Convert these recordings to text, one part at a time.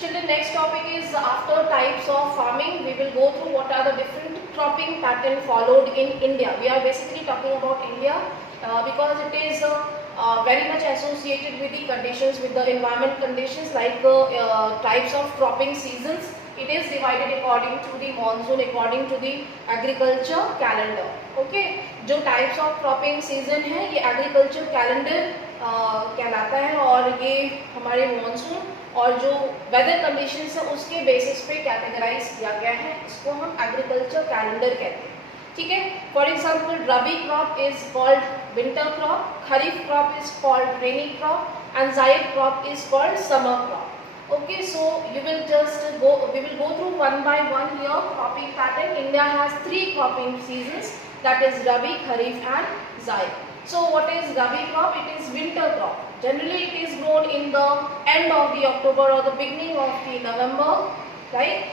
children, next topic is after types of farming. We will go through what are the different cropping pattern followed in India. We are basically talking about India because it is very much associated with the conditions, with the environment conditions, like types of cropping seasons. It is divided according to the monsoon, according to the agriculture calendar. Okay, जो types of cropping season है ये agriculture calendar कहलाता है और ये हमारे monsoon और जो वेदर कंडीशंस है उसके बेसिस पे कैटेगराइज किया गया है. इसको हम एग्रीकल्चर कैलेंडर कहते हैं. ठीक है. For example rabi crop is called winter crop, kharif crop is called rainy crop and zaid crop is called summer crop. Okay, so we will go through one by one here. Cropping pattern. India has 3 cropping seasons, that is Rabi, Kharif and Zaid. So what is Rabi crop? It is winter crop. Generally it is grown in the end of the October or the beginning of the November, right?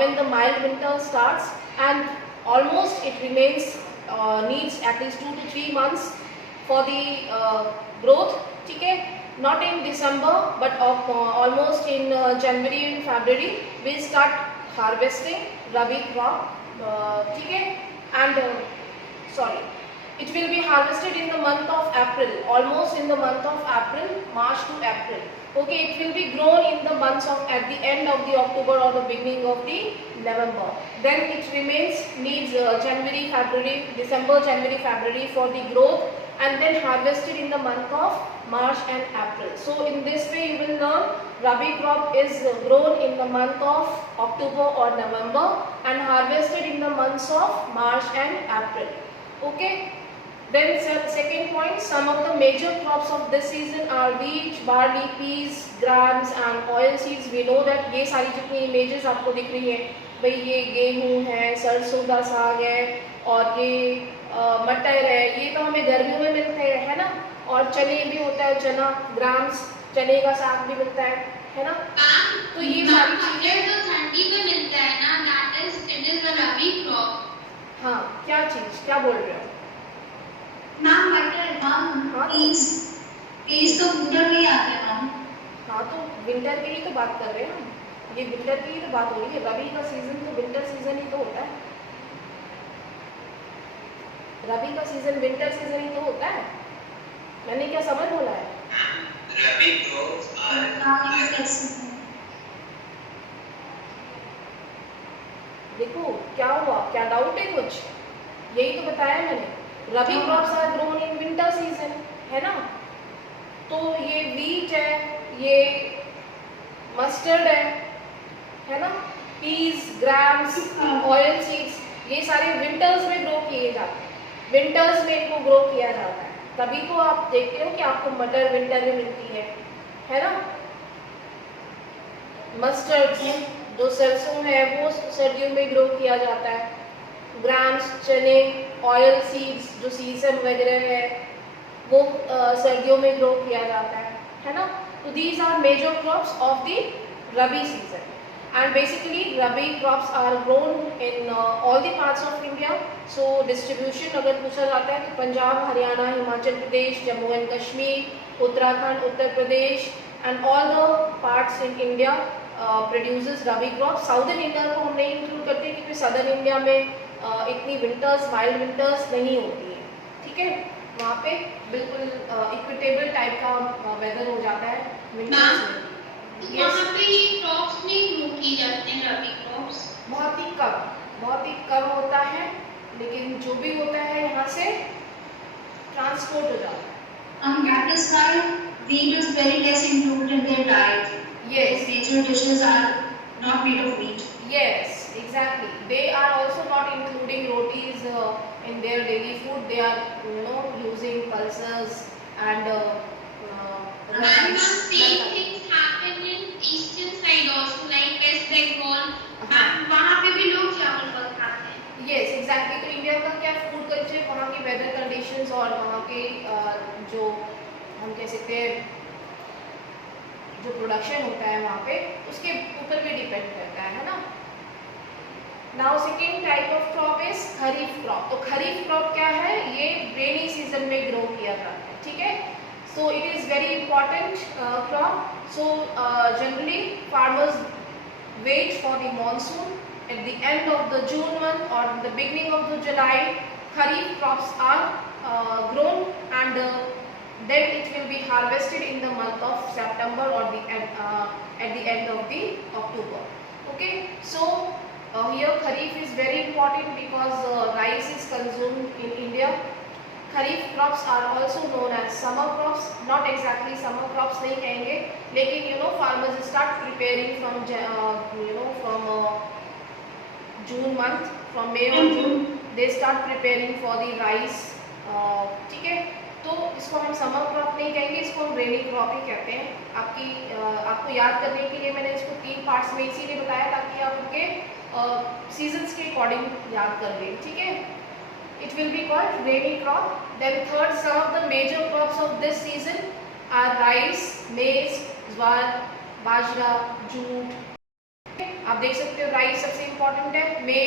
When the mild winter starts, and almost it remains needs at least 2 to 3 months for the growth. ठीक है. Not in December, but almost in January and February we start harvesting Rabi crop. ठीक है. And it will be harvested in the month of April, almost in the month of April, March to April. Okay, it will be grown in the months of at the end of the October or the beginning of the November. Then it needs January, February, December, January, February for the growth, and then harvested in the month of March and April. So in this way you will learn Rabi crop is grown in the month of October or November and harvested in the months of March and April. Okay. Then second point, some of the major crops of this season are wheat, barley, peas, grams and oilseeds. We know that ये सारी जितनी images आपको दिख रही है, भाई ये गेहूं है, सरसों का साग है और ये मटर है, ये तो हमें गर्मियों में मिलते हैं, है ना. और चने भी होता है, चना, ग्राम्स, चने का साग भी मिलता है ना. तो ये सारी चीजें तो ठंडी में मिलता है ना. It is a Rabi crop. हाँ, क्या चीज, क्या बोल रहे हो मैम? मटर मैम, पीस तो विंटर में ही आते हैं मैम. हाँ, तो विंटर की ही तो बात कर रहे हैं हम. ये विंटर की ही तो बात हो रही है. रबी का सीजन तो विंटर सीजन ही तो होता है. रबी का सीजन विंटर सीजन ही तो होता है. मैंने क्या समझ बोला है? रबी देखो क्या हुआ, क्या डाउट है कुछ? यही तो बताया मैंने. Rabi crops are grown in winter season, है ना. तो ये व्हीट है, ये मस्टर्ड है ना. पीस, ग्राम्स, ऑयल सीड्स, ये सारे विंटर्स में ग्रो किए जाते हैं. विंटर्स में इनको ग्रो किया जाता है. तभी तो आप देखते हो कि आपको मटर विंटर में मिलती है ना. मस्टर्ड जो सरसों है वो सर्दियों में ग्रो किया जाता है. ग्राम्स, चने, ऑयल सीड्स जो सीसम वगैरह है वो सर्दियों में ग्रो किया जाता है ना. तो these are major crops of the rabi season. And basically Rabi crops are grown in all the parts of India. So distribution अगर पूछा जाता है तो Punjab, Haryana, Himachal Pradesh, Jammu and Kashmir, Uttarakhand, Uttar Pradesh and all the parts in India produces Rabi crops. Southern India को हम नहीं include करते क्योंकि Southern India में इतनी विंटर्स, माइल्ड विंटर्स नहीं होती है. ठीक है. वहाँ पे बिल्कुल इक्विटेबल टाइप का वेदर हो जाता है विंटर्स में. वहाँ पे ये क्रॉप्स नहीं ग्रो की जाते हैं. रबी क्रॉप्स बहुत ही कम होता है, लेकिन जो भी होता है यहाँ से ट्रांसपोर्ट हो जाता है. That is why wheat is very less included in their diet. Yes. Major dishes are not made of wheat. Yes, exactly. They are also not including rotis in their daily food. They are using pulses and And same things happen in eastern side also, like West Bengal. वहाँ पे भी लोग चावल बहुत खाते हैं. Yes, exactly. तो India का क्या फूड कल्चर, वहाँ की वेदर कंडीशंस और वहाँ के जो हम कह सकते हैं जो प्रोडक्शन होता है वहाँ पे उसके ऊपर भी डिपेंड करता है ना. Now second type of crop is kharif crop. तो खरीफ क्रॉप क्या है? ये रेनी सीजन में ग्रो किया जाता है. ठीक है. So it is very important crop. So generally farmers wait for the monsoon at the end of the June month or the beginning of the July. Kharif crops are grown and then it will be harvested in the month of September or at the end of the October. Okay, so here Kharif is very important because rice is consumed in India. Kharif crops are also known as summer crops. Not exactly summer crops नहीं कहेंगे, लेकिन farmers start preparing from June month, from May or June they start preparing for the rice. ठीक है, तो इसको हम summer crop नहीं कहेंगे, इसको हम रेनी क्रॉप ही कहते हैं. आपको याद करने के लिए मैंने इसको 3 पार्ट्स में इसीलिए बताया ताकि आप उनके सीजन्स के अकॉर्डिंग याद कर लें. ठीक है, it will be called rainy crop. Then third, some of the major crops of this season are rice, maize, jowar, bajra, jute. आप देख सकते हो राइस सबसे इम्पोर्टेंट है. मेज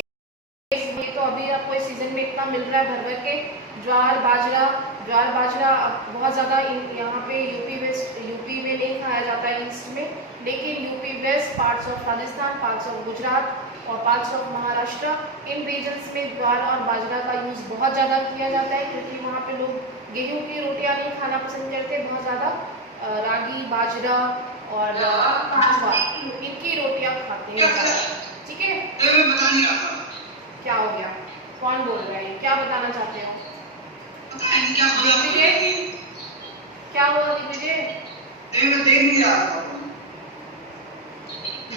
ये तो अभी आपको इस सीजन में इतना मिल रहा है भर भर के. ज्वार बाजरा बहुत ज़्यादा यहाँ पे यूपी में नहीं खाया जाता है ईस्ट में, लेकिन UP west, parts of Rajasthan, parts of Gujarat और पार्ट्स ऑफ महाराष्ट्र, इन रीजन्स में ज्वार और बाजरा का यूज़ बहुत ज़्यादा किया जाता है क्योंकि वहाँ पे लोग गेहूं की रोटियां नहीं खाना पसंद करते, बहुत ज़्यादा रागी, बाजरा और ज्वार इनकी रोटियां खाते हैं. ठीक है, क्या हो गया, कौन बोल रहा है, क्या बताना चाहते हो? दिग्विजय, क्या हुआ दिग्विजय?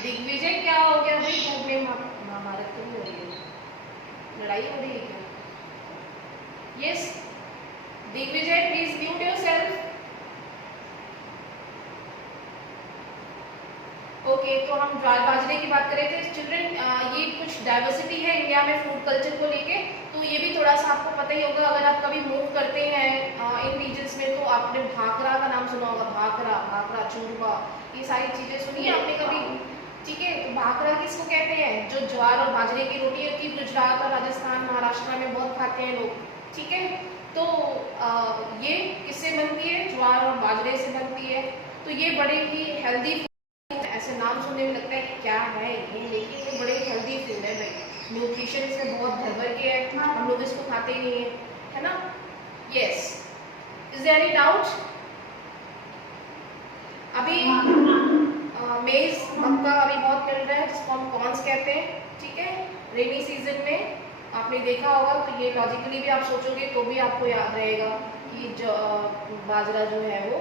दिग्विजय क्या हो गया भाई? घर में महाभारत तो नहीं हो रही है, लड़ाई हो रही है क्या? Yes Digvijay, please mute yourself. Okay, तो हम ज्वार बाजरे की बात कर रहे थे. चिल्ड्रन, ये कुछ डाइवर्सिटी है इंडिया में फूड कल्चर को लेके, तो ये भी थोड़ा सा आपको पता ही होगा. अगर आप कभी मूव करते हैं इन रीजन्स में तो आपने भाकरा का नाम सुना होगा. भाकरा चूरमा, ये सारी चीज़ें सुनी है आपने कभी? ठीक है, तो भाकरा किसको कहते हैं? जो ज्वार और बाजरे की रोटी होती है, गुजरात और राजस्थान, महाराष्ट्र में बहुत खाते हैं लोग. ठीक है, तो ये किससे बनती है? ज्वार और बाजरे से बनती है. तो ये बड़े ही हेल्दी, ऐसे नाम सुनने में लगता है कि क्या है ये, लेकिन ये बड़े हेल्दी फूड है भाई. न्यूट्रिशन इसमें बहुत भर भर के है, हम लोग इसको खाते ही नहीं है ना. Yes, is there any doubt? अभी मेज मक्का अभी बहुत मिल रहा है जिसको हम कॉर्न्स कहते हैं. ठीक है, रेनी सीजन में आपने देखा होगा, तो ये लॉजिकली भी आप सोचोगे तो भी आपको याद रहेगा कि जो बाजरा जो है वो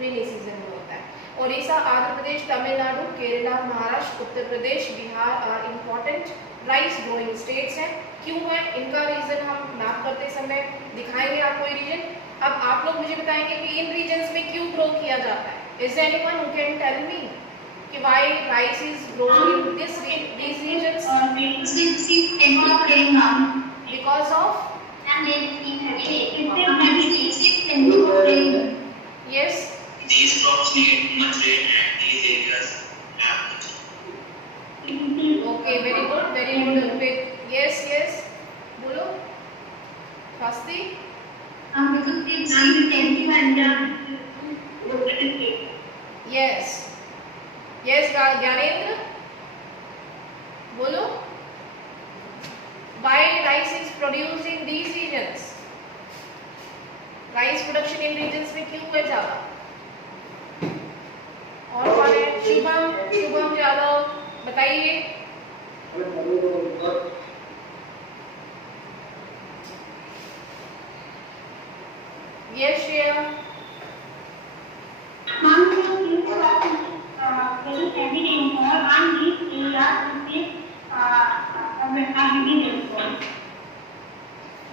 रेनी सीजन में होता है. Odisha, Andhra Pradesh, Tamil Nadu, Kerala, Maharashtra, Uttar Pradesh, Bihar are important rice growing states हैं. क्यों है? इनका रीजन हम मैप करते समय दिखाएंगे आपको ये रीजन. अब आप लोग मुझे बताएंगे कि इन रीजन्स में क्यों ग्रो किया जाता है. Is there anyone who can tell me कि why rice is grown in these regions? Because of yes, these crops need much rain and these areas have much. okay, very good Arpit. Yes बोलो Fasti. yes Gyanendra बोलो. why rice is produced in these regions? Rice production in regions में क्यों है ज़्यादा? और कौन है? शुभम यादव बताइए. Yes Shreya.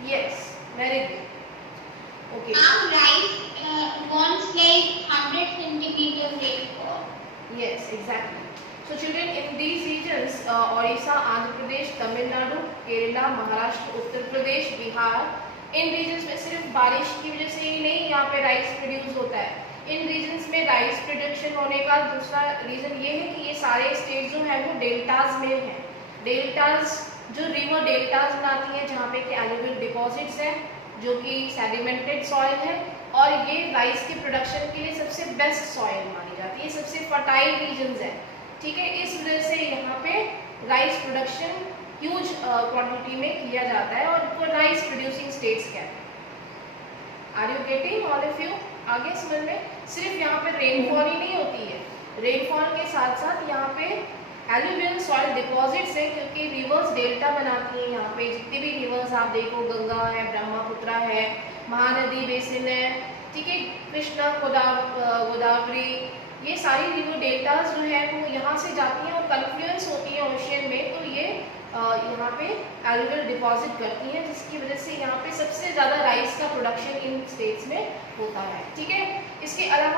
Yes, very good. Okay. Rice wants like 100 centimeter rainfall. Yes, exactly. So children, in these regions, Odisha, Andhra Pradesh, Tamil Nadu, Kerala, Maharashtra, Uttar Pradesh, Bihar, in regions में सिर्फ बारिश की वजह से ही नहीं यहाँ पे राइस प्रोड्यूस होता है. इन रीजन्स में राइस प्रोडक्शन होने का दूसरा रीजन ये है कि ये सारे स्टेट जो है वो डेल्टाज में हैं. डेल्टाज जो रिवर डेल्टाज बनाती हैं जहाँ पे कि एलुवियल डिपॉजिट्स हैं जो कि सेडिमेंटेड सॉइल है और ये राइस के प्रोडक्शन के लिए सबसे बेस्ट सॉइल मानी जाती है, सबसे फर्टाइल रीजन्स है, ठीक है। इस वजह से यहाँ पे राइस प्रोडक्शन ह्यूज क्वांटिटी में किया जाता है और राइस प्रोड्यूसिंग स्टेट्स क्या है। Are you getting all of you? आगे समझ में, सिर्फ यहाँ पे रेनफॉल ही नहीं होती है, रेनफॉल के साथ साथ यहाँ पे एलुवियल सॉइल डिपॉजिट्स है, क्योंकि रिवर्स डेल्टा बनाती हैं। यहाँ पे जितनी भी रिवर्स आप देखो, गंगा है, ब्रह्मपुत्रा है, महानदी बेसिन है, ठीक है, कृष्णा, गोदावरी, ये सारी रिवर डेल्टाज जो है वो यहाँ से जाती हैं और कन्फ्लुएंस होती है ओशियन में, तो ये यहाँ पे एलुवियल डिपॉजिट करती हैं, जिसकी वजह से यहाँ पे सबसे ज़्यादा राइस का प्रोडक्शन इन स्टेट्स में होता है, ठीक है। इसके अलावा